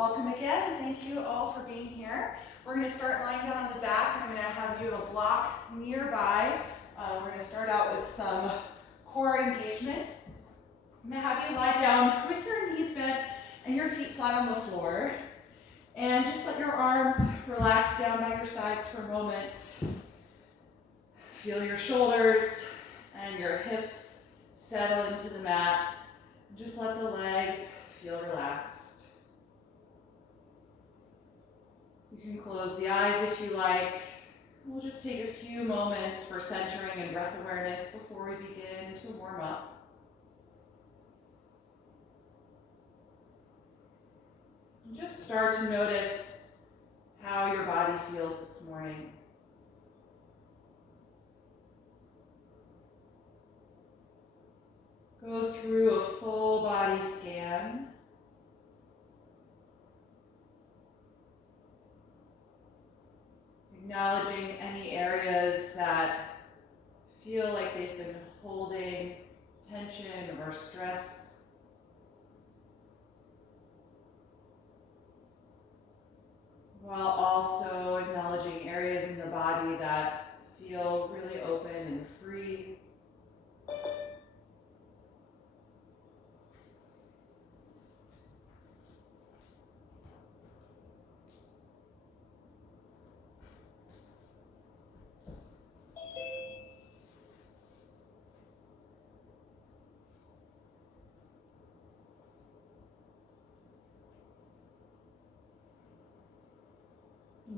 Welcome again, and thank you all for being here. We're going to start lying down on the back. I'm going to have you have a block nearby. We're going to start out with some core engagement. I'm going to have you lie down with your knees bent and your feet flat on the floor. And just let your arms relax down by your sides for a moment. Feel your shoulders and your hips settle into the mat. Just let the legs feel relaxed. You can close the eyes if you like. We'll just take a few moments for centering and breath awareness before we begin to warm up. And just start to notice how your body feels this morning. Go through a full body scan. Acknowledging any areas that feel like they've been holding tension or stress. While also acknowledging areas in the body that feel really open and free.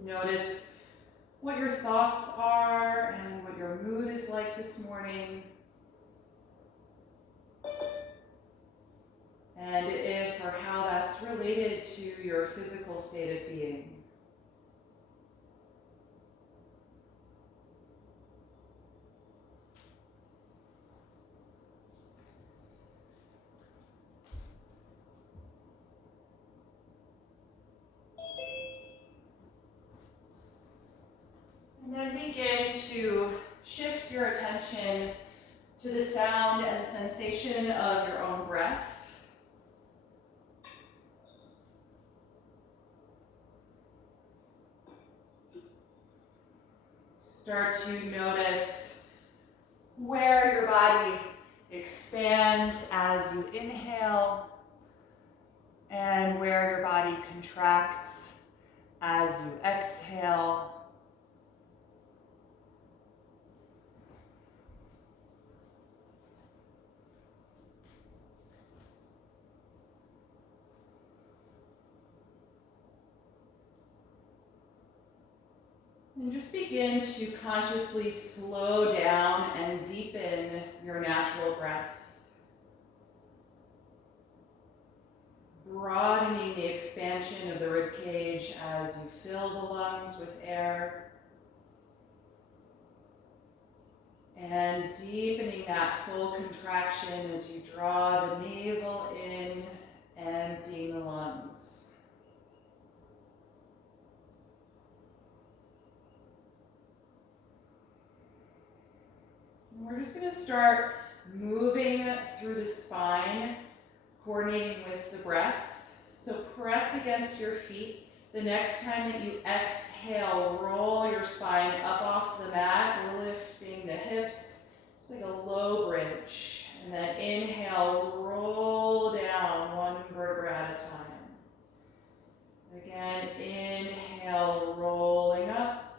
Notice what your thoughts are and what your mood is like this morning. And if or how that's related to your physical state of being. And then begin to shift your attention to the sound and the sensation of your own breath. Start to notice where your body expands as you inhale and where your body contracts as you exhale. And just begin to consciously slow down and deepen your natural breath. Broadening the expansion of the rib cage as you fill the lungs with air. And deepening that full contraction as you draw the navel in, emptying the lungs. We're just going to start moving through the spine, coordinating with the breath. So press against your feet. The next time that you exhale, roll your spine up off the mat, lifting the hips, just like a low bridge. And then inhale, roll down one vertebra at a time. Again, inhale, rolling up.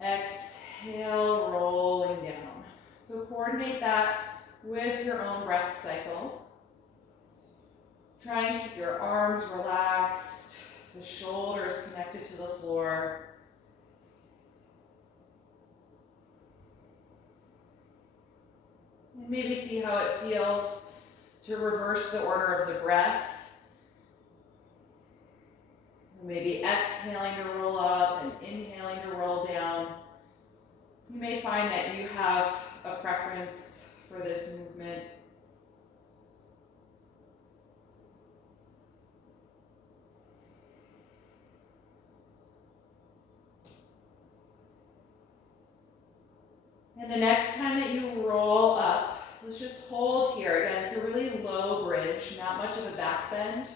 Exhale, rolling down. So coordinate that with your own breath cycle. Try and keep your arms relaxed, the shoulders connected to the floor. And maybe see how it feels to reverse the order of the breath. Maybe exhaling to roll up and inhaling to roll down. You may find that you have a preference for this movement. And the next time that you roll up, let's just hold here. Again, it's a really low bridge, not much of a back bend.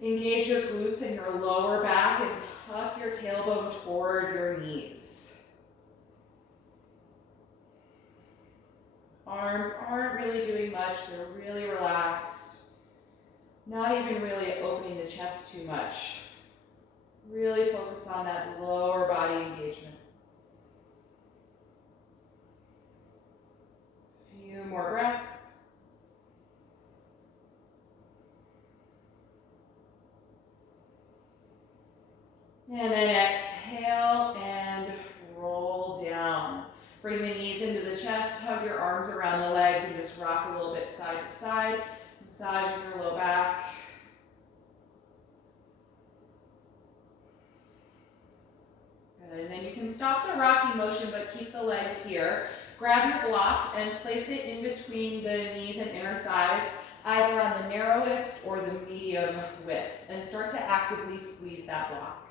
Engage your glutes and your lower back and tuck your tailbone toward your knees. Arms aren't really doing much, they're really relaxed. Not even really opening the chest too much. Really focus on that lower body engagement. Few more breaths. And then exhale and roll down. Bring the knees into the chest, hug your arms around the legs, and just rock a little bit side to side, massaging your low back. Good, and then you can stop the rocking motion, but keep the legs here. Grab your block and place it in between the knees and inner thighs, either on the narrowest or the medium width, and start to actively squeeze that block.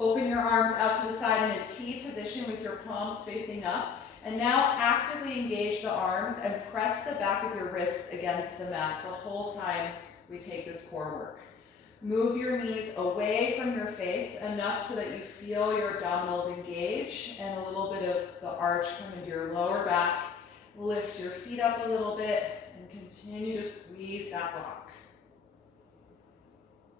Open your arms out to the side in a T position with your palms facing up. And now actively engage the arms and press the back of your wrists against the mat the whole time we take this core work. Move your knees away from your face enough so that you feel your abdominals engage and a little bit of the arch come into your lower back. Lift your feet up a little bit and continue to squeeze that block.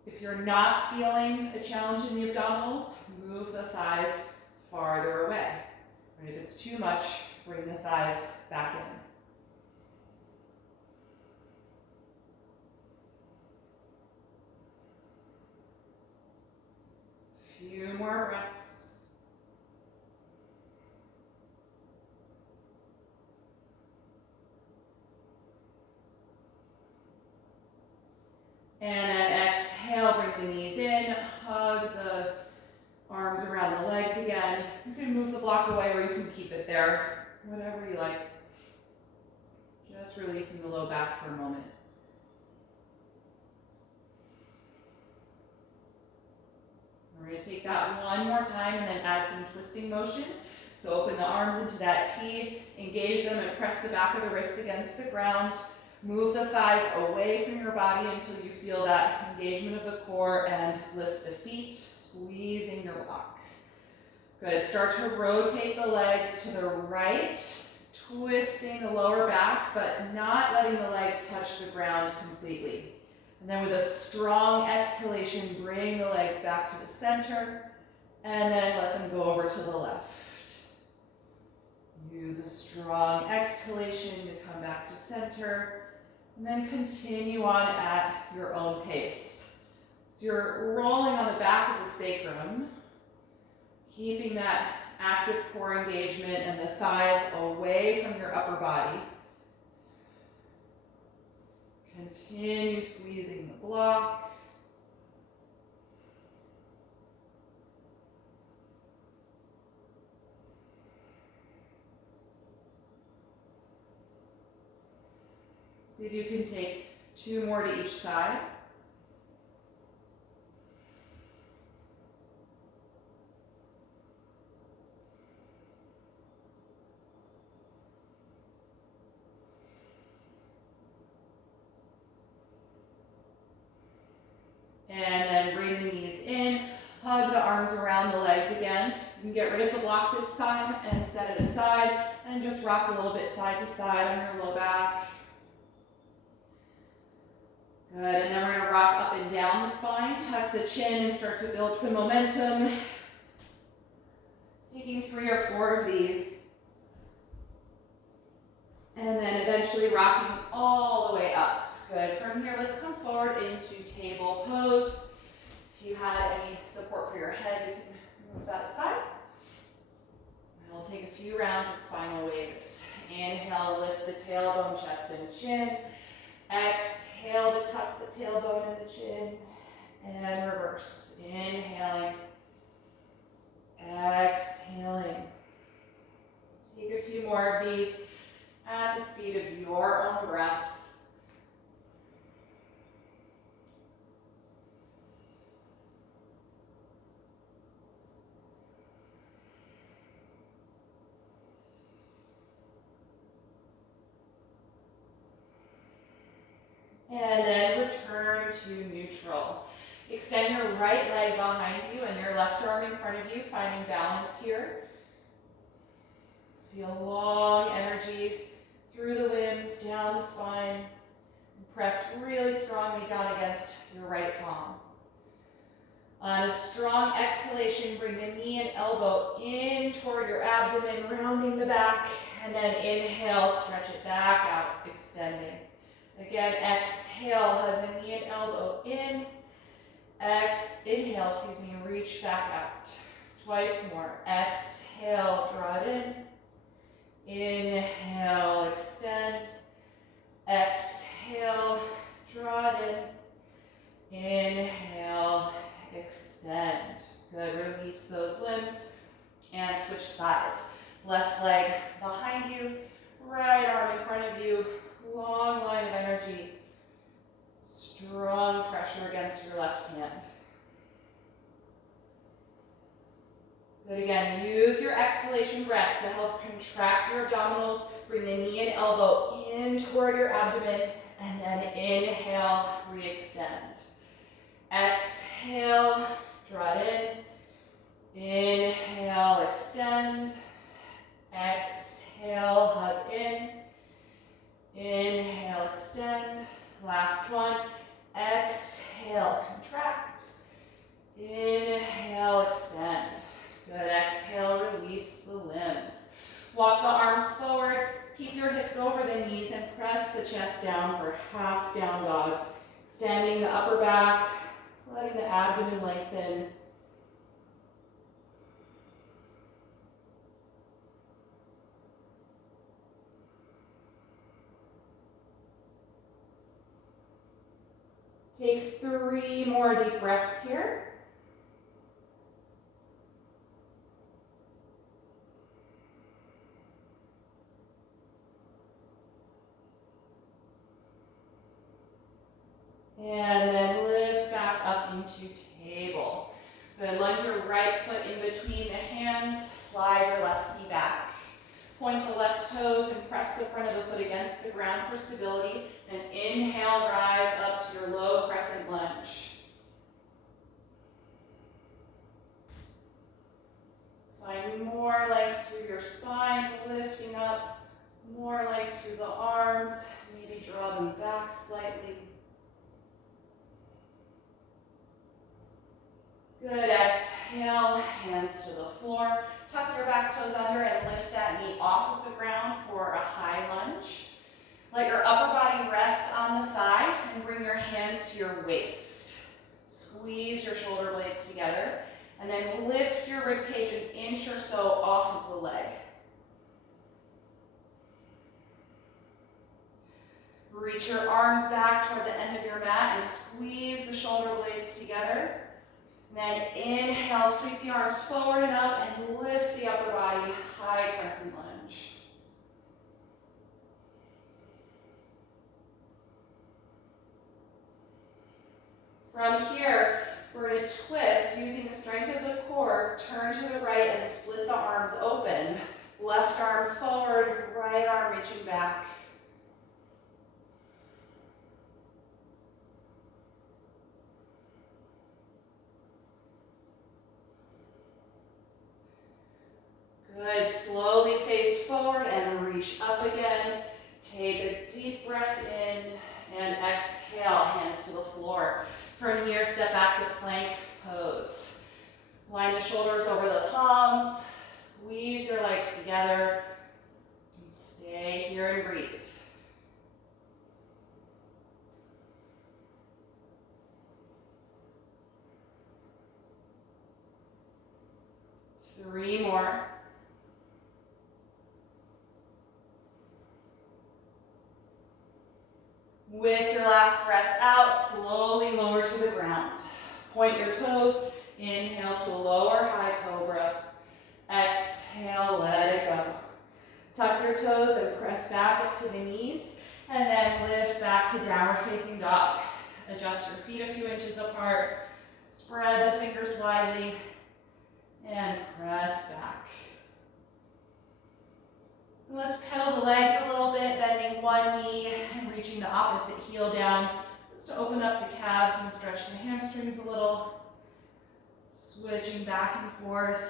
If you're not feeling a challenge in the abdominals, move the thighs farther away. And if it's too much, bring the thighs back in. Few more breaths. And then exhale, bring the knees in, hug the arms around the legs again. You can move the block away or you can keep it there, whatever you like. Just releasing the low back for a moment. We're going to take that one more time and then add some twisting motion. So open the arms into that T, engage them and press the back of the wrists against the ground. Move the thighs away from your body until you feel that engagement of the core and lift the feet, squeezing your block. Good, start to rotate the legs to the right, twisting the lower back, but not letting the legs touch the ground completely. And then with a strong exhalation, bring the legs back to the center, and then let them go over to the left. Use a strong exhalation to come back to center, and then continue on at your own pace. So you're rolling on the back of the sacrum, keeping that active core engagement and the thighs away from your upper body. Continue squeezing the block. See if you can take 2 more to each side. And then bring the knees in, hug the arms around the legs again. You can get rid of the block this time and set it aside and just rock a little bit side to side on your low back. Good, and then we're going to rock up and down the spine, tuck the chin and start to build some momentum. Taking 3 or 4 of these. And then eventually rocking all the way up. Good, from here let's come forward into table pose. If you had any support for your head, you can move that aside. And we'll take a few rounds of spinal waves. Inhale, lift the tailbone, chest and chin. Exhale to tuck the tailbone and the chin. And reverse. Inhaling. Exhaling. Take a few more of these at the speed of your own breath. And then return to neutral. Extend your right leg behind you and your left arm in front of you, finding balance here. Feel long energy through the limbs, down the spine. And press really strongly down against your right palm. On a strong exhalation, bring the knee and elbow in toward your abdomen, rounding the back, and then inhale, stretch it back out, extending. Again, exhale, hug the knee and elbow in. Inhale, reach back out. Twice more. Exhale, draw it in. Inhale, extend. Exhale, draw it in. Inhale, extend. Good, release those limbs and switch sides. Left leg behind you, right arm in front of you, long line of energy. Strong pressure against your left hand. Good, again, use your exhalation breath to help contract your abdominals. Bring the knee and elbow in toward your abdomen, and then inhale, re-extend. Exhale, draw it in. Inhale, extend. Exhale, hug in. Inhale, extend. Last one. Exhale, contract. Inhale, extend. Good, exhale, release the limbs. Walk the arms forward. Keep your hips over the knees and press the chest down for half down dog. Extending the upper back, letting the abdomen lengthen. Take 3 more deep breaths here. And then lift back up into table. Good, lunge your right foot in between the hands, slide your left knee back. Point the left toes and press the front of the foot against the ground for stability. And inhale, rise up to your low crescent lunge. Find more length through your spine, lifting up, more length through the arms. Maybe draw them back slightly. Good, exhale, hands to the floor. Tuck your back toes under and lift that knee off of the ground for a high lunge. Let your upper body rest on the thigh and bring your hands to your waist. Squeeze your shoulder blades together and then lift your ribcage an inch or so off of the leg. Reach your arms back toward the end of your mat and squeeze the shoulder blades together. Then inhale, sweep the arms forward and up and lift the upper body, high crescent lunge. From here, we're going to twist using the strength of the core, turn to the right and split the arms open. Left arm forward, right arm reaching back. Good, slowly face forward and reach up again. Take a deep breath in and exhale, hands to the floor. From here, step back to plank pose. Line the shoulders over the palms, squeeze your legs together, and stay here and breathe. Three more. With your last breath out, slowly lower to the ground. Point your toes, inhale to a lower high cobra. Exhale, let it go. Tuck your toes and press back up to the knees, and then lift back to downward facing dog. Adjust your feet a few inches apart, spread the fingers widely, and press back. Let's pedal the legs a little bit, bending one knee and reaching the opposite heel down. This Just to open up the calves and stretch the hamstrings a little. Switching back and forth.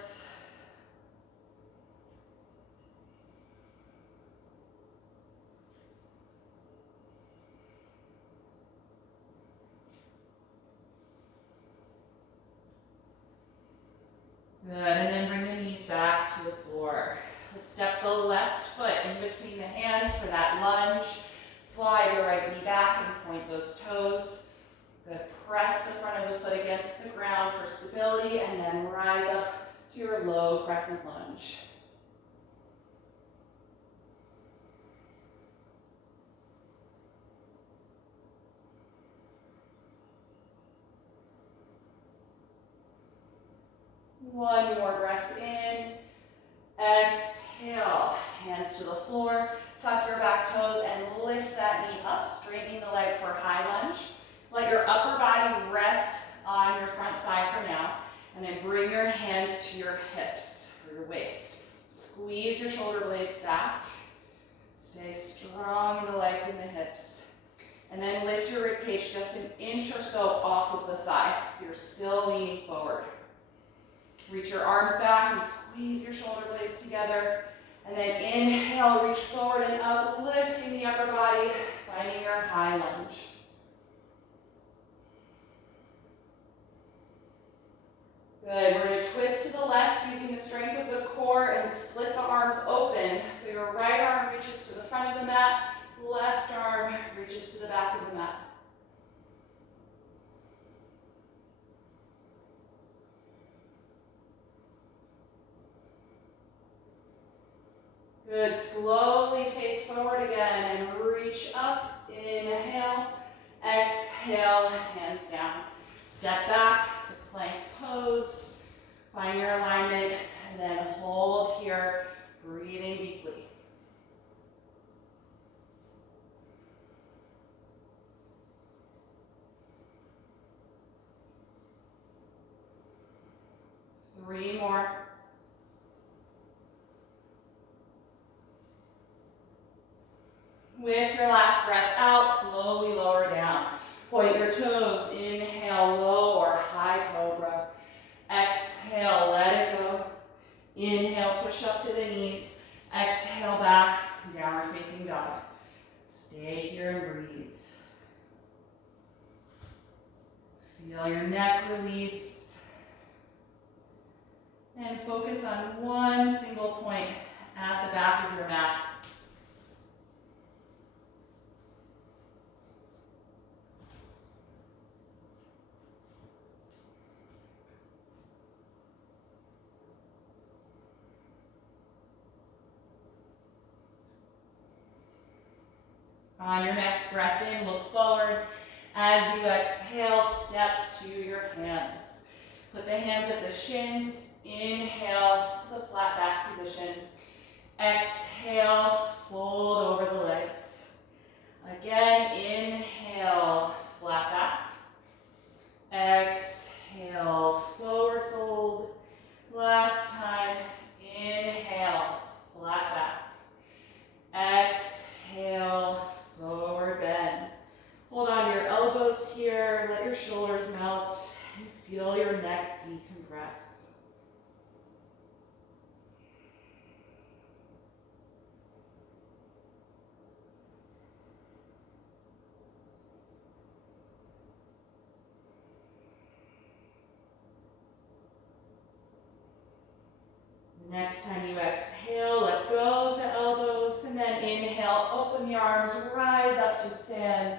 Good, and then bring the knees back to the floor. Let's step the left foot in between the hands for that lunge. Slide your right knee back and point those toes. Good, press the front of the foot against the ground for stability and then rise up to your low crescent lunge. One more breath in. Exhale, hands to the floor. Tuck your back toes and lift that knee up, straightening the leg for high lunge. Let your upper body rest on your front thigh for now, and then bring your hands to your hips or your waist. Squeeze your shoulder blades back. Stay strong in the legs and the hips. And then lift your rib cage just an inch or so off of the thigh, so you're still leaning forward. Reach your arms back and squeeze your shoulder blades together. And then inhale, reach forward and up, lifting the upper body, finding your high lunge. Good, we're going to twist to the left using the strength of the core and split the arms open. So your right arm reaches to the front of the mat, left arm reaches to the back of the mat. Good, slowly face forward again and reach up, inhale, exhale, hands down. Step back to plank pose, find your alignment, and then hold here, breathing deeply. Three more. With your last breath out, slowly lower down. Point your toes, inhale, low or high cobra. Exhale, let it go. Inhale, push up to the knees. Exhale, back, downward facing dog. Stay here and breathe. Feel your neck release. And focus on one single point at the back of your mat. On your next breath in, look forward. As you exhale, step to your hands. Put the hands at the shins. Inhale to the flat back position. Exhale, fold over the legs. Again, inhale, flat back. Exhale, forward fold. Last time, inhale, flat back. Exhale, forward bend. Hold on to your elbows here, let your shoulders melt, and feel your neck decompress. Next time you exhale, let go of the elbows, and then inhale, open the arms, rise up to stand.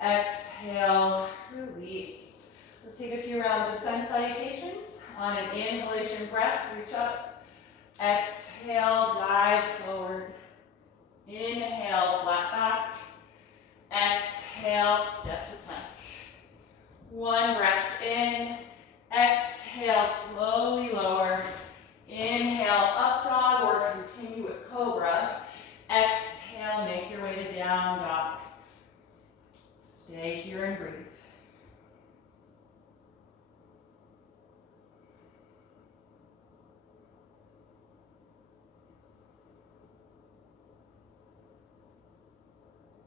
Exhale, release. Let's take a few rounds of sun salutations. On an inhalation breath, reach up. Exhale, dive forward. Inhale, flat back. Exhale, step to plank. One breath in. Exhale, slowly lower. Inhale, up dog or continue with cobra. Exhale, make your way to down dog. Stay here and breathe.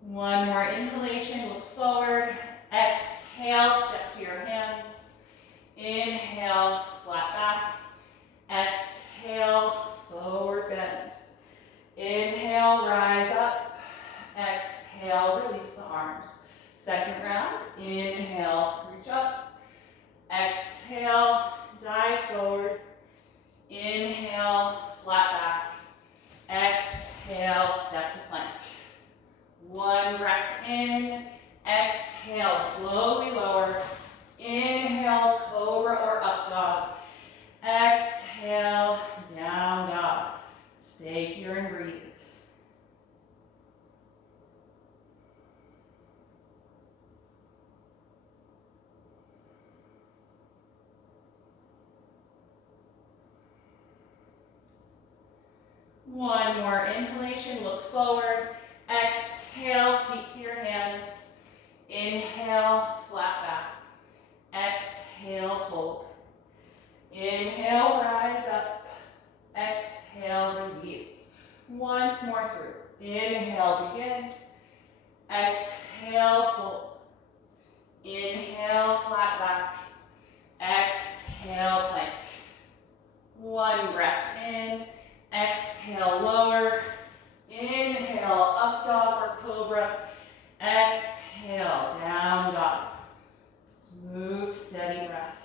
One more inhalation, look forward. Exhale. Inhale, flat back. Exhale, forward bend. Inhale, rise up. Exhale, release the arms. Second round, inhale, reach up. Exhale, dive forward. Inhale, flat back. Exhale, step to plank. One breath in. Exhale, slowly lower. Inhale, cobra or up dog. Exhale, down dog. Stay here and breathe. One more inhalation, look forward. Exhale, feet to your hands. Inhale, flat back. Exhale, fold. Inhale, rise up. Exhale, release. Once more through. Inhale, begin. Exhale, fold. Inhale, flat back. Exhale, plank. One breath in. Exhale, lower. Inhale, up dog or cobra. Exhale, down dog. Smooth, steady breath.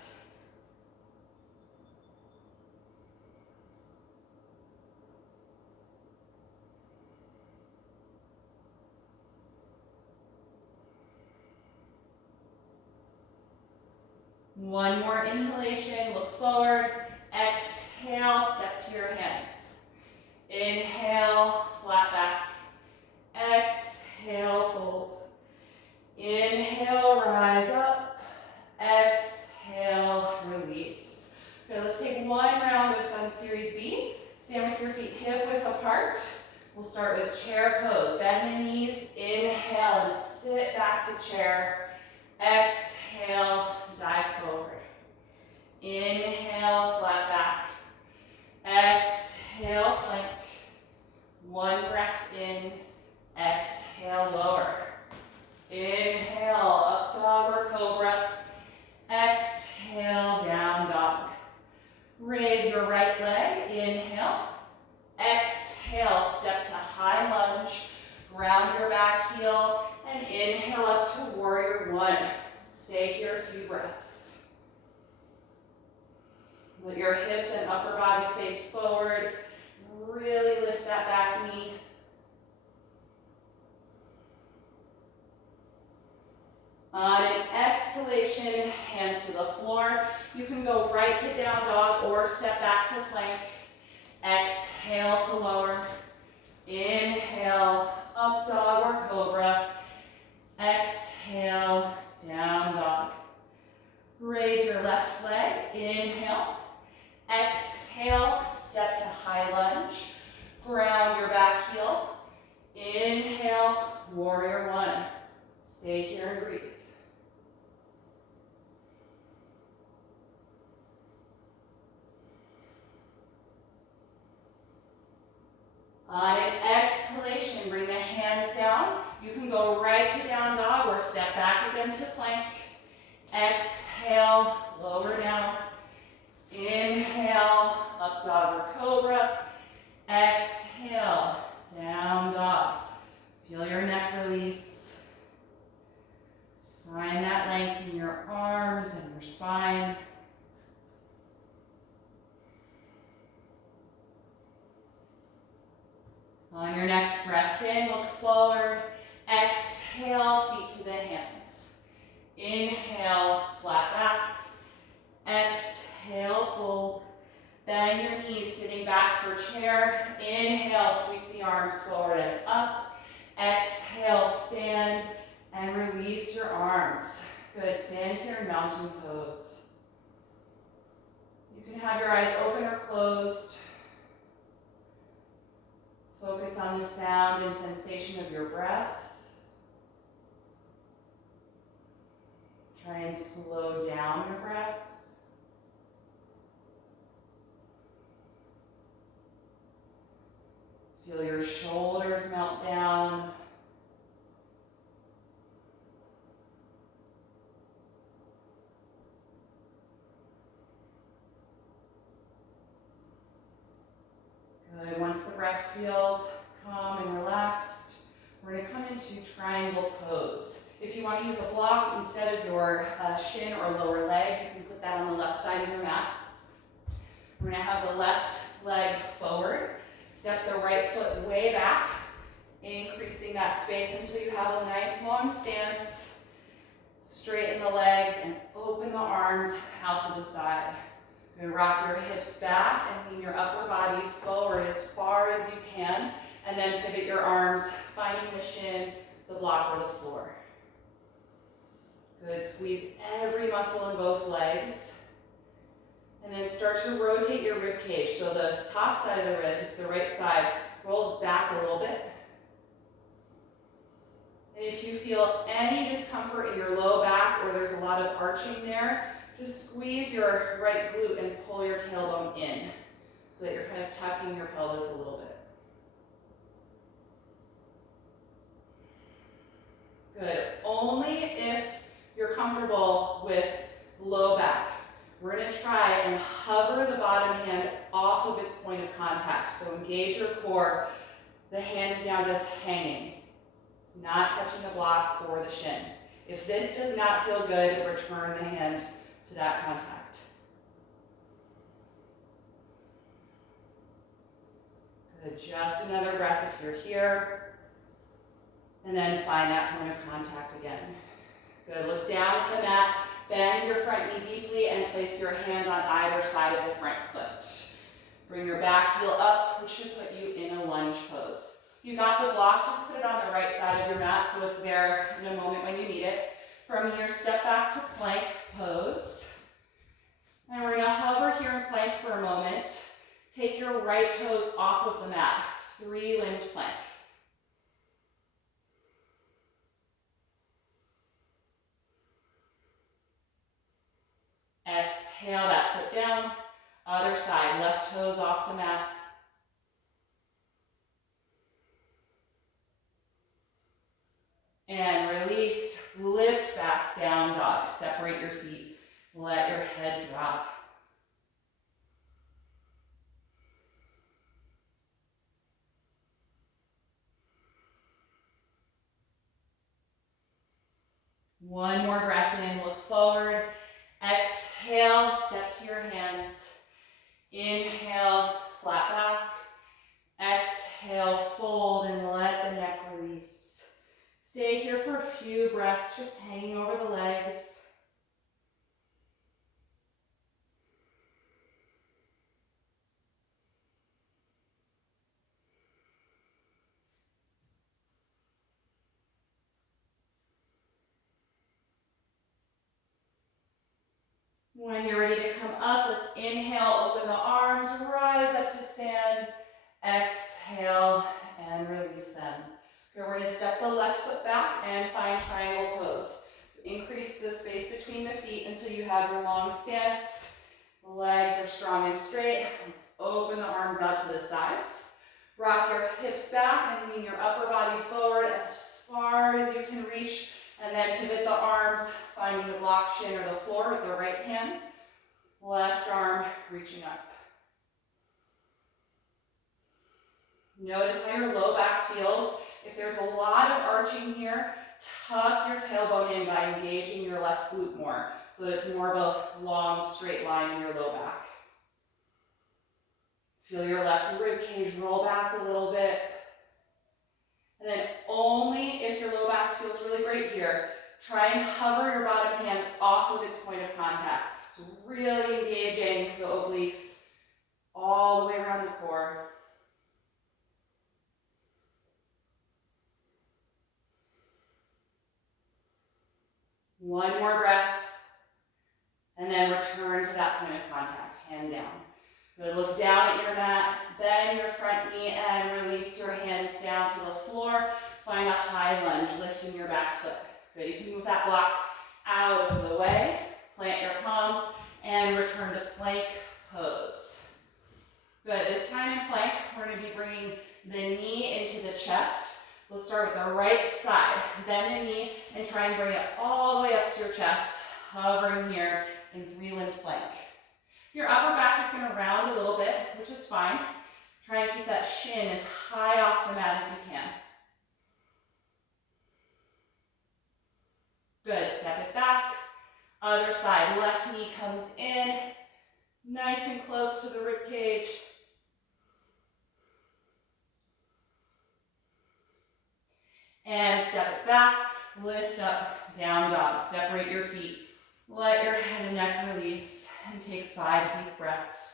One more inhalation, look forward. Exhale, step to your hands. Inhale, flat back. Exhale, fold. Inhale, rise up. Exhale, release. Okay, let's take one round of Sun Series B. Stand with your feet hip width apart. We'll start with chair pose. Bend the knees, inhale, and sit back to chair. Exhale, dive forward. Inhale, flat back. Exhale, plank. One breath in. Exhale, lower. Inhale, up dog or cobra. Exhale, down dog. Raise your right leg. Inhale. Exhale, step to high lunge. Ground your back heel. And inhale up to warrior one. Stay here a few breaths. Let your hips and upper body face forward. Really lift that back knee. On an exhalation, hands to the floor. You can go right to down dog or step back to plank. Exhale to lower. Inhale, up dog or cobra. Exhale, down dog. Raise your left leg. Inhale. Exhale, step to high lunge. Ground your back heel. Inhale, warrior one. Stay here and breathe. On an exhalation, bring the hands down. You can go right to down dog or step back again to plank. Exhale, lower down. Inhale, up dog or cobra. Exhale, down dog. Feel your neck release. Find that length in your arms and your spine. On your next breath in, look forward. Exhale, feet to the hands. Inhale, flat back. Exhale, fold. Bend your knees, sitting back for chair. Inhale, sweep the arms forward and up. Exhale, stand and release your arms. Good, stand here in mountain pose. You can have your eyes open or closed. Focus on the sound and sensation of your breath. Try and slow down your breath. Feel your shoulders melt down. want to use a block instead of your shin or lower leg, you can put that on the left side of your mat. We're going to have the left leg forward. Step the right foot way back, increasing that space until you have a nice long stance. Straighten the legs and open the arms out to the side. You're going to rock your hips back and lean your upper body forward as far as you can, and then pivot your arms, finding the shin, the block, or the floor. Good, squeeze every muscle in both legs. And then start to rotate your rib cage. So the top side of the ribs, the right side, rolls back a little bit. And if you feel any discomfort in your low back or there's a lot of arching there, just squeeze your right glute and pull your tailbone in so that you're kind of tucking your pelvis a little bit. Good. Only if you're comfortable with low back. We're going to try and hover the bottom hand off of its point of contact. So engage your core. The hand is now just hanging. It's not touching the block or the shin. If this does not feel good, return the hand to that contact. Good. Just another breath if you're here. And then find that point of contact again. Good. Look down at the mat. Bend your front knee deeply and place your hands on either side of the front foot. Bring your back heel up, which should put you in a lunge pose. If you got the block, just put it on the right side of your mat so it's there in a moment when you need it. From here, step back to plank pose. And we're going to hover here in plank for a moment. Take your right toes off of the mat. 3-limbed plank. Exhale that foot down. Other side, left toes off the mat. And release, lift back, down dog. Separate your feet, let your head drop. One more breath in, look forward. Exhale, step to your hands. Inhale, flat back. Exhale, fold and let the neck release. Stay here for a few breaths, just hanging over the legs. When you're ready to come up, let's inhale, open the arms, rise up to stand. Exhale and release them. Here we're going to step the left foot back and find triangle pose. So increase the space between the feet until you have your long stance. The legs are strong and straight. Let's open the arms out to the sides. Rock your hips back and lean your upper body forward as far as you can reach. And then pivot the arms, finding the block, shin, or the floor with the right hand. Left arm reaching up. Notice how your low back feels. If there's a lot of arching here, tuck your tailbone in by engaging your left glute more, so that it's more of a long, straight line in your low back. Feel your left rib cage roll back a little bit. And then only if your low back feels really great here, try and hover your bottom hand off of its point of contact. So really engaging the obliques all the way around the core. One more breath, and then return to that point of contact, hand down. Good, look down at your mat, bend your front knee and release your hands down to the floor. Find a high lunge, lifting your back foot. Good, you can move that block out of the way, plant your palms, and return to plank pose. Good, this time in plank, we're going to be bringing the knee into the chest. We'll start with the right side. Bend the knee and try and bring it all the way up to your chest, hovering here in 3-limbed plank. Your upper back is going to round a little bit, which is fine. Try and keep that shin as high off the mat as you can. Good, step it back. Other side, left knee comes in, nice and close to the rib cage. And step it back, lift up, down dog. Separate your feet. Let your head and neck release and take 5 deep breaths.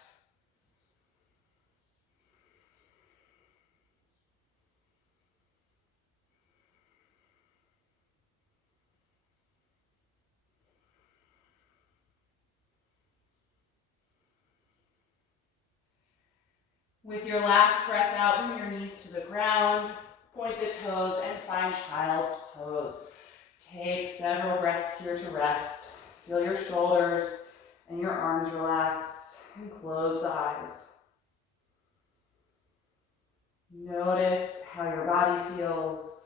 With your last breath out, bring your knees to the ground, point the toes, and find child's pose. Take several breaths here to rest. Feel your shoulders and your arms relax, and close the eyes. Notice how your body feels.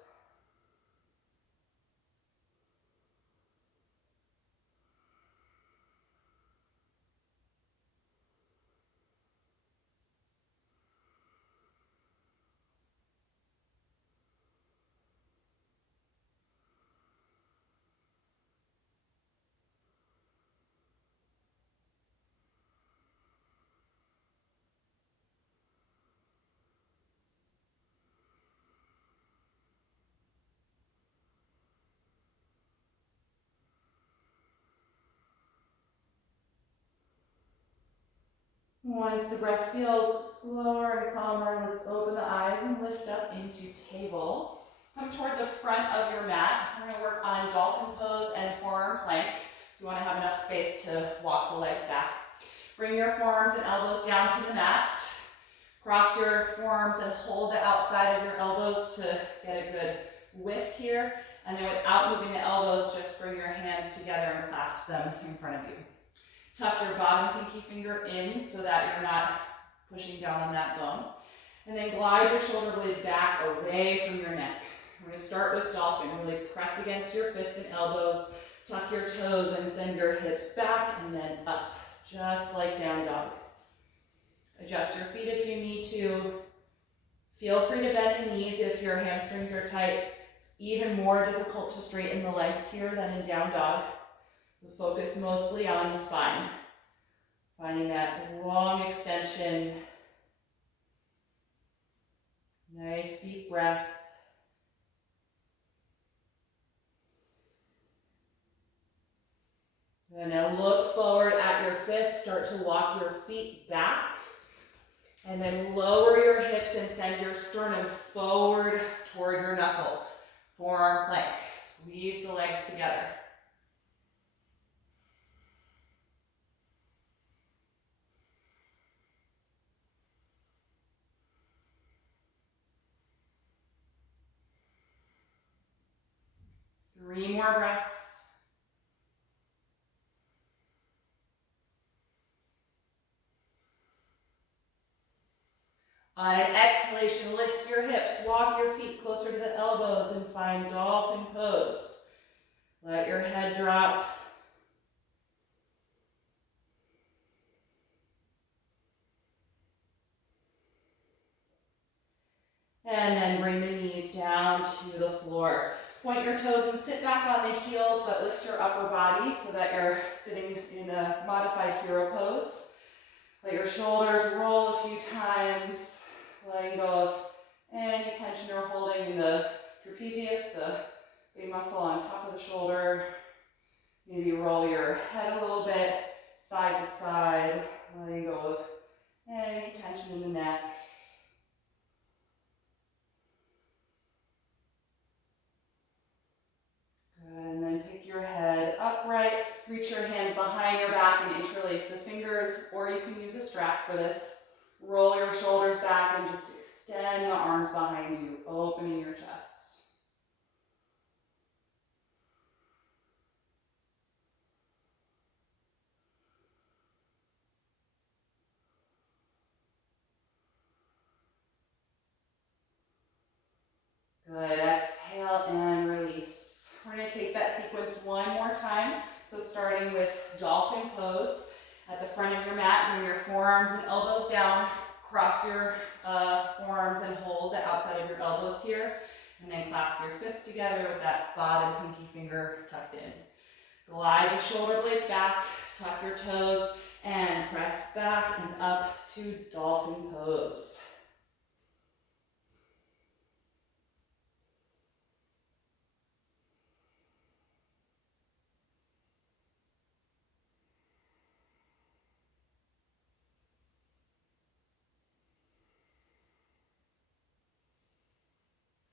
Once the breath feels slower and calmer, let's open the eyes and lift up into table. Come toward the front of your mat. We're going to work on dolphin pose and forearm plank. So you want to have enough space to walk the legs back. Bring your forearms and elbows down to the mat. Cross your forearms and hold the outside of your elbows to get a good width here. And then without moving the elbows, just bring your hands together and clasp them in front of you. Tuck your bottom pinky finger in so that you're not pushing down on that bone. And then glide your shoulder blades back away from your neck. We're going to start with dolphin. Really press against your fist and elbows. Tuck your toes and send your hips back and then up, just like down dog. Adjust your feet if you need to. Feel free to bend the knees if your hamstrings are tight. It's even more difficult to straighten the legs here than in down dog. So focus mostly on the spine. Finding that long extension. Nice deep breath. And now look forward at your fists. Start to walk your feet back. And then lower your hips and send your sternum forward toward your knuckles. Forearm plank. Squeeze the legs together. Three more breaths. On an exhalation, lift your hips, walk your feet closer to the elbows, and find dolphin pose. Let your head drop. And then bring the knees down to the floor. Point your toes and sit back on the heels, but lift your upper body so that you're sitting in a modified hero pose. Let your shoulders roll a few times, letting go of any tension you're holding in the trapezius, the big muscle on top of the shoulder. Maybe roll your head a little bit, side to side, letting go of any tension in the neck. Good, and then pick your head upright, reach your hands behind your back and interlace the fingers, or you can use a strap for this. Roll your shoulders back and just extend the arms behind you, opening your chest. Good, exhale and release. We're going to take that sequence one more time. So starting with dolphin pose. At the front of your mat, bring your forearms and elbows down. Cross your forearms and hold the outside of your elbows here. And then clasp your fists together with that bottom pinky finger tucked in. Glide the shoulder blades back, tuck your toes, and press back and up to dolphin pose.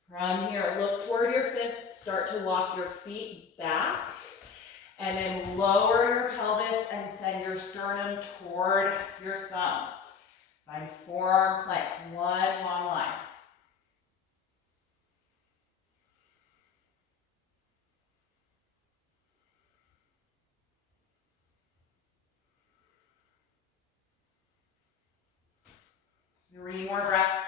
From here, look toward your fist, start to walk your feet back, and then lower your pelvis and send your sternum toward your thumbs. Find forearm plank, one long line. Three more breaths.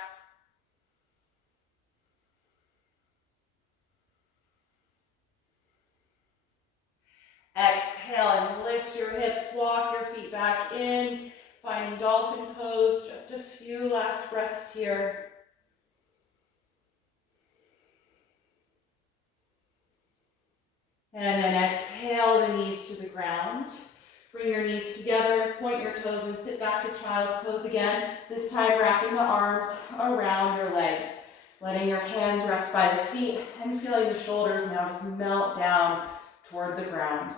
Exhale and lift your hips, walk your feet back in, finding dolphin pose. Just a few last breaths here. And then exhale the knees to the ground. Bring your knees together, point your toes, and sit back to child's pose again. This time wrapping the arms around your legs. Letting your hands rest by the feet and feeling the shoulders now just melt down toward the ground.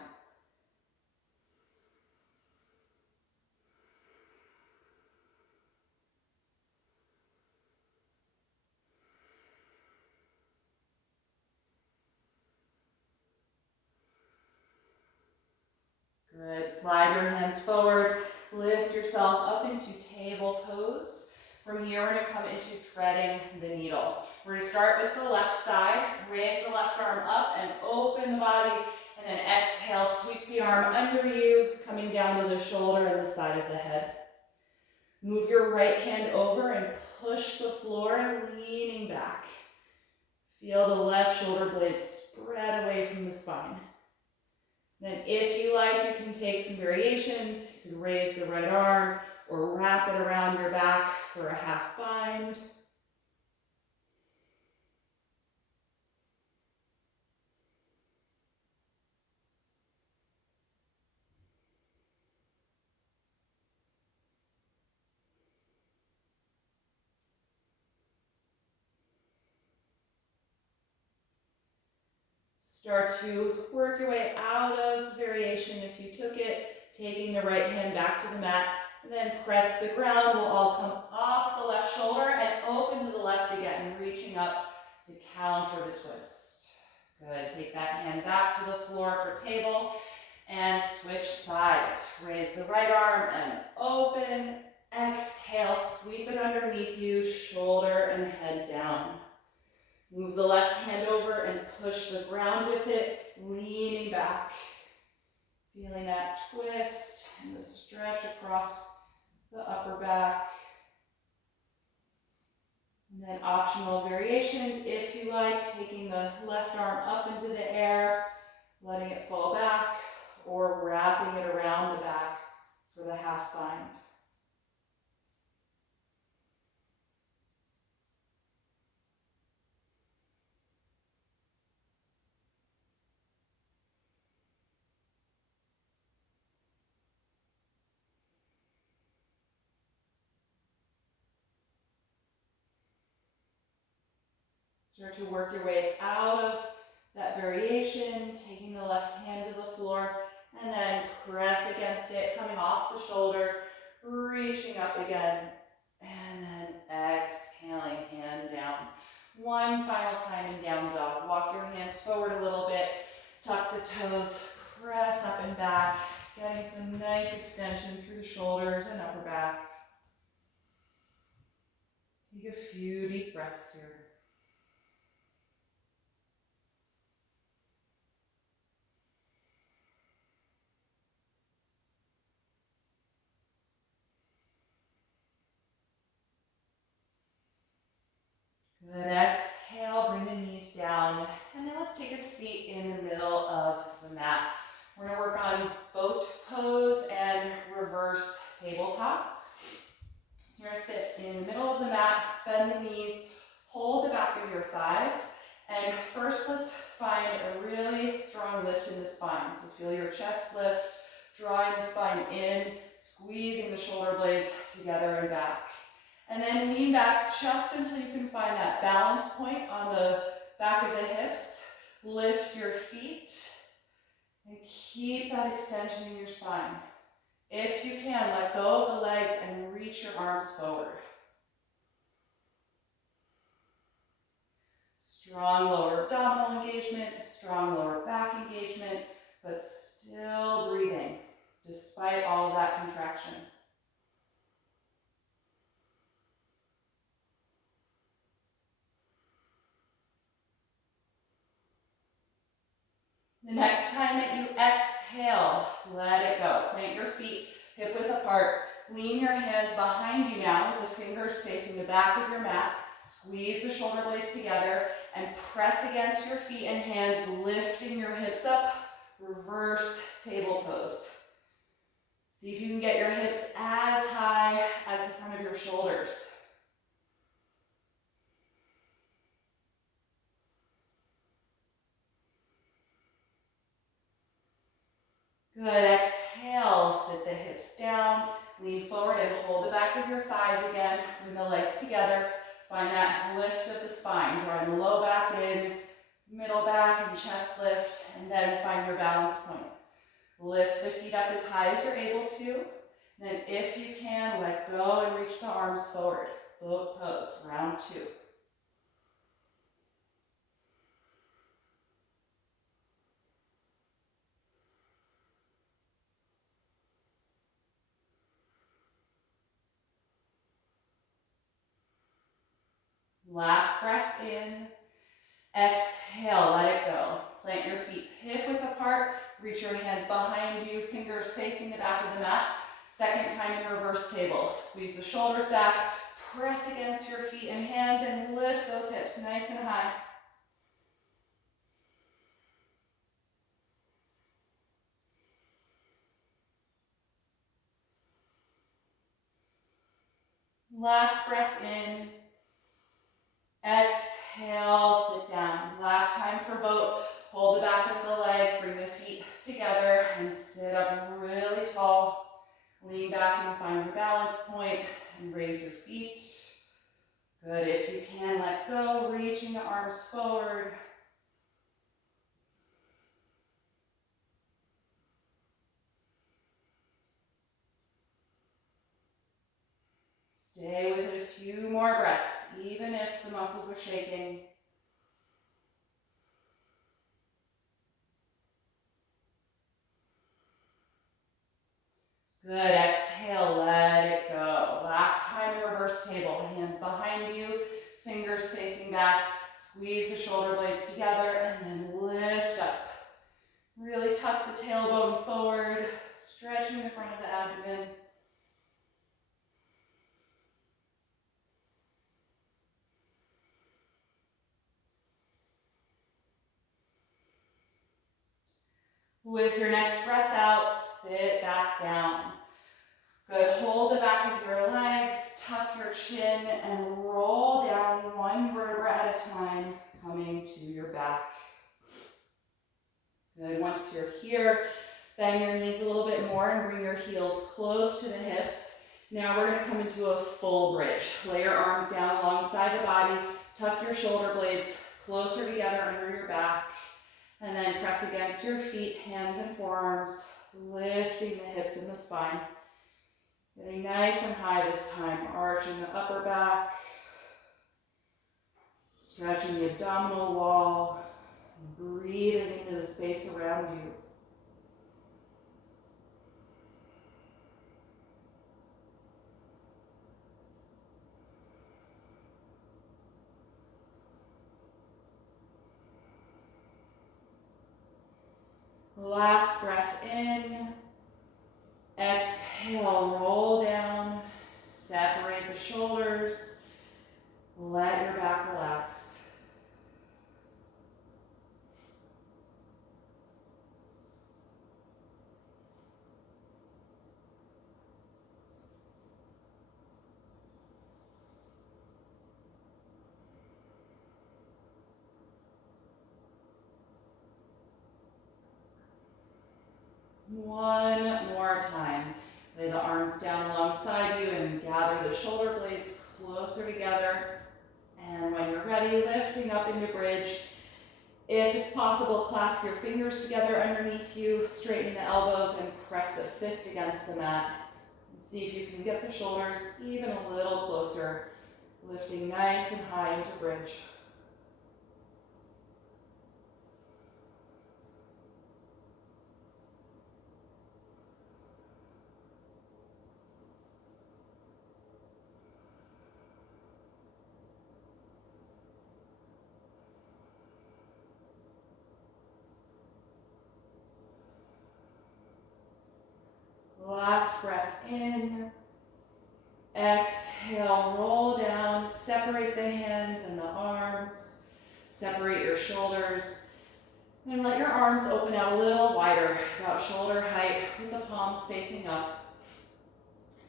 Good. Slide your hands forward. Lift yourself up into table pose. From here, we're going to come into threading the needle. We're going to start with the left side. Raise the left arm up and open the body. And then exhale, sweep the arm under you, coming down to the shoulder and the side of the head. Move your right hand over and push the floor, leaning back. Feel the left shoulder blade spread away from the spine. Then if you like, you can take some variations. You could raise the right arm or wrap it around your back for a half bind. Start to work your way out of variation if you took it, taking the right hand back to the mat, and then press the ground. We'll all come off the left shoulder and open to the left again, reaching up to counter the twist. Good, take that hand back to the floor for table, and switch sides. Raise the right arm and open. Exhale, sweep it underneath you, shoulder and head down. Move the left hand over and push the ground with it, leaning back. Feeling that twist and the stretch across the upper back. And then optional variations, if you like, taking the left arm up into the air, letting it fall back, or wrapping it around the back for the half bind. Start to work your way out of that variation, taking the left hand to the floor, and then press against it, coming off the shoulder, reaching up again, and then exhaling, hand down. One final time in down dog. Walk your hands forward a little bit, tuck the toes, press up and back, getting some nice extension through the shoulders and upper back. Take a few deep breaths here. Good, exhale, bring the knees down, and then let's take a seat in the middle of the mat. We're gonna work on boat pose and reverse tabletop. So you're gonna sit in the middle of the mat, bend the knees, hold the back of your thighs, And first, let's find a really strong lift in the spine. So feel your chest lift, drawing the spine in, squeezing the shoulder blades together and back. And then lean back just until you can find that balance point on the back of the hips. Lift your feet and keep that extension in your spine. If you can, let go of the legs and reach your arms forward. Strong lower abdominal engagement, strong lower back engagement, but still breathing despite all of that contraction. The next time that you exhale, let it go. Plant your feet hip width apart. Lean your hands behind you now with the fingers facing the back of your mat. Squeeze the shoulder blades together and press against your feet and hands, lifting your hips up. Reverse table pose. See if you can get your hips as high as the front of your shoulders. Good, exhale, sit the hips down, lean forward and hold the back of your thighs again. Bring the legs together, find that lift of the spine, drawing the low back in, middle back and chest lift, and then find your balance point. Lift the feet up as high as you're able to. Then if you can, let go and reach the arms forward. Boat pose, round 2. Last breath in. Exhale, let it go. Plant your feet hip width apart. Reach your hands behind you, fingers facing the back of the mat. Second time in reverse table. Squeeze the shoulders back. Press against your feet and hands and lift those hips nice and high. Last breath in. Exhale, sit down. Last time for boat. Hold the back of the legs, bring the feet together and sit up really tall. Lean back and find your balance point and raise your feet. Good, if you can, let go, reaching the arms forward. Stay with it a few more breaths, even if the muscles are shaking. Good, exhale, let it go. Last time in reverse table, hands behind you, fingers facing back. Squeeze the shoulder blades together and then lift up. Really tuck the tailbone forward, stretching the front of the abdomen. With your next breath out, sit back down. Good, hold the back of your legs, tuck your chin, and roll down one vertebra at a time, coming to your back. Good, once you're here, bend your knees a little bit more and bring your heels close to the hips. Now we're going to come into a full bridge. Lay your arms down alongside the body, tuck your shoulder blades closer together under your back, and then press against your feet, hands and forearms, lifting the hips and the spine. Getting nice and high this time, arching the upper back, stretching the abdominal wall, breathing into the space around you. Last breath in. Exhale, roll down, separate the shoulders, let your back relax. One more time. Lay the arms down alongside you and gather the shoulder blades closer together. And when you're ready, lifting up into bridge. If it's possible, clasp your fingers together underneath you, straighten the elbows, and press the fist against the mat. And see if you can get the shoulders even a little closer, lifting nice and high into bridge. Last breath in. Exhale, roll down, separate the hands and the arms, separate your shoulders, and let your arms open out a little wider, about shoulder height with the palms facing up.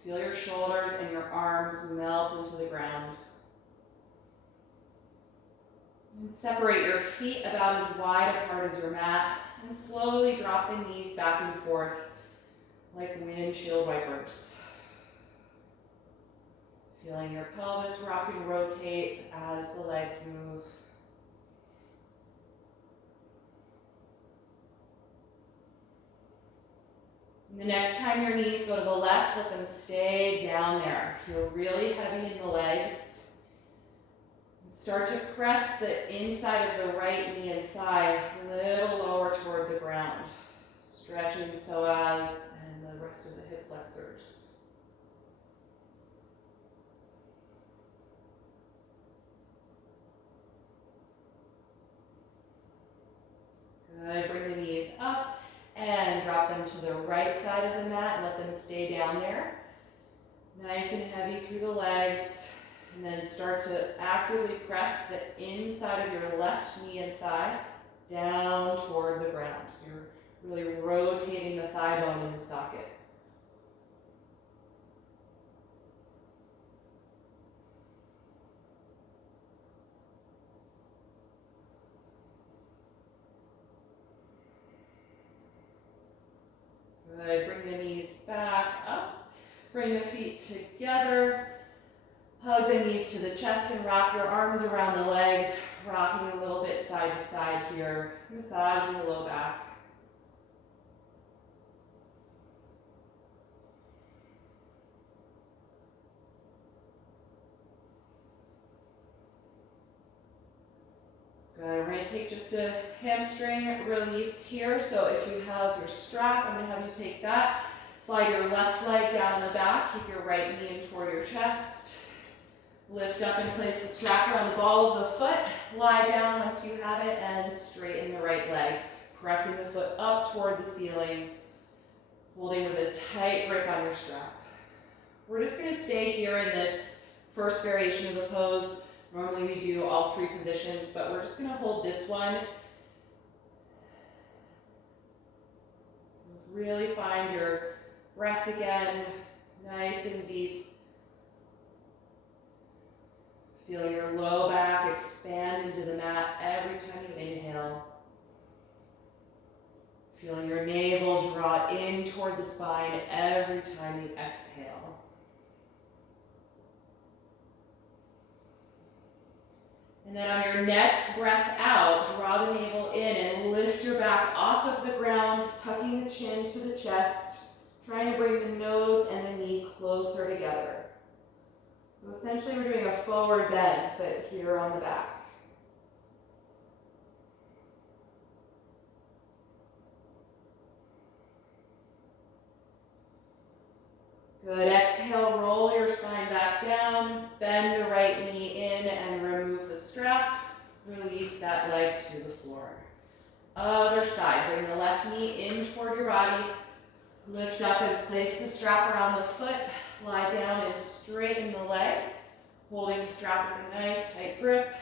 Feel your shoulders and your arms melt into the ground. And separate your feet about as wide apart as your mat, and slowly drop the knees back and forth like windshield wipers. Feeling your pelvis rock and rotate as the legs move. And the next time your knees go to the left, let them stay down there. Feel really heavy in the legs. And start to press the inside of the right knee and thigh a little lower toward the ground. Stretching psoas and the rest of the hip flexors. Good, bring the knees up and drop them to the right side of the mat and let them stay down there. Nice and heavy through the legs. And then start to actively press the inside of your left knee and thigh down toward the ground. So you're really rotating the thigh bone in the socket. Good, bring the knees back up. Bring the feet together. Hug the knees to the chest and rock your arms around the legs, rocking a little bit side to side here, massaging the low back. Good, we're going to take just a hamstring release here. So if you have your strap, I'm going to have you take that. Slide your left leg down on the back. Keep your right knee in toward your chest. Lift up and place the strap around the ball of the foot. Lie down once you have it and straighten the right leg. Pressing the foot up toward the ceiling. Holding with a tight grip on your strap. We're just going to stay here in this first variation of the pose. Normally we do all three positions, but we're just going to hold this one. So really find your breath again, nice and deep. Feel your low back expand into the mat every time you inhale. Feel your navel draw in toward the spine every time you exhale. And then on your next breath out, draw the navel in and lift your back off of the ground, tucking the chin to the chest, trying to bring the nose and the knee closer together. So essentially we're doing a forward bend, but here on the back. Good, exhale, roll your spine back down, bend the right knee in and remove the strap. Release that leg to the floor. Other side, bring the left knee in toward your body. Lift up and place the strap around the foot. Lie down and straighten the leg, holding the strap with a nice tight grip.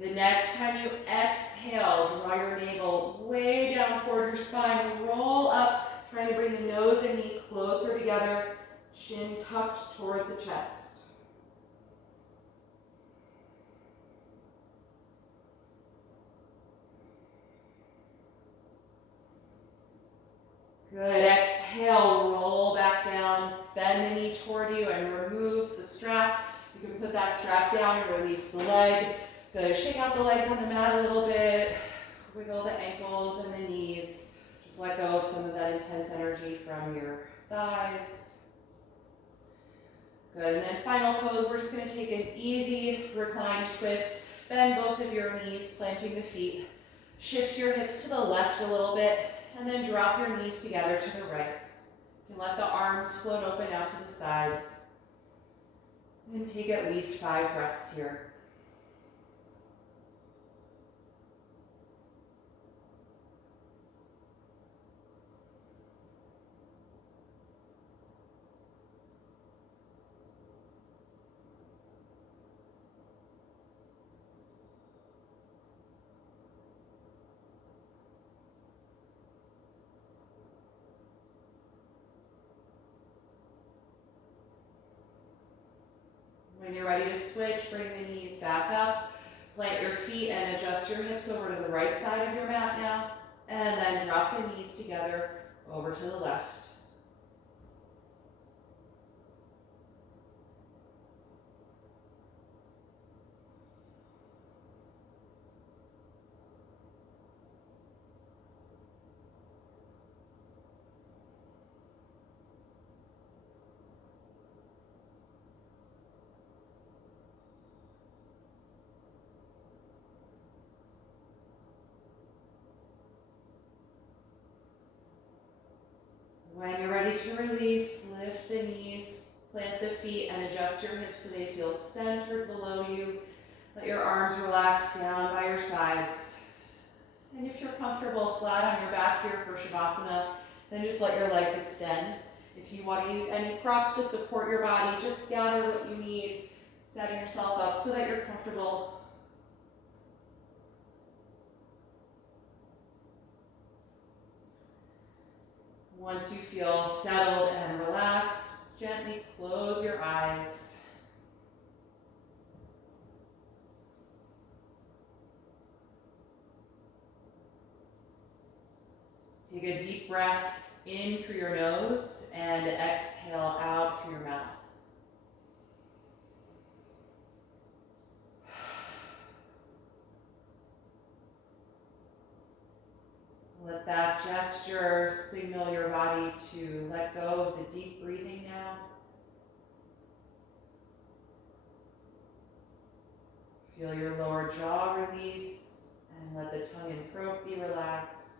The next time you exhale, draw your navel way down toward your spine, to bring the nose and knee closer together, chin tucked toward the chest. Good, exhale, roll back down, bend the knee toward you and remove the strap. You can put that strap down and release the leg. Good, shake out the legs on the mat a little bit, wiggle the ankles and the knees. Just let go of some of that intense energy from your thighs. Good, and then final pose, we're just gonna take an easy reclined twist. Bend both of your knees, planting the feet. Shift your hips to the left a little bit, and then drop your knees together to the right. You can let the arms float open out to the sides. And take at least 5 breaths here. When you're ready to switch, bring the knees back up, plant your feet and adjust your hips over to the right side of your mat now, and then drop the knees together over to the left. When you're ready to release, lift the knees, plant the feet, and adjust your hips so they feel centered below you. Let your arms relax down by your sides. And if you're comfortable flat on your back here for Shavasana, then just let your legs extend. If you want to use any props to support your body, just gather what you need, setting yourself up so that you're comfortable. Once you feel settled and relaxed, gently close your eyes. Take a deep breath in through your nose and exhale out through your mouth. Let that gesture signal your body to let go of the deep breathing now. Feel your lower jaw release and let the tongue and throat be relaxed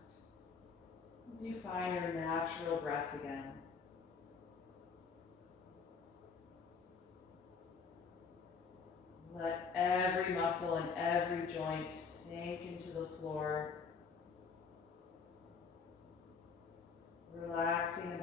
as you find your natural breath again. Let every muscle and every joint sink into the floor, relaxing the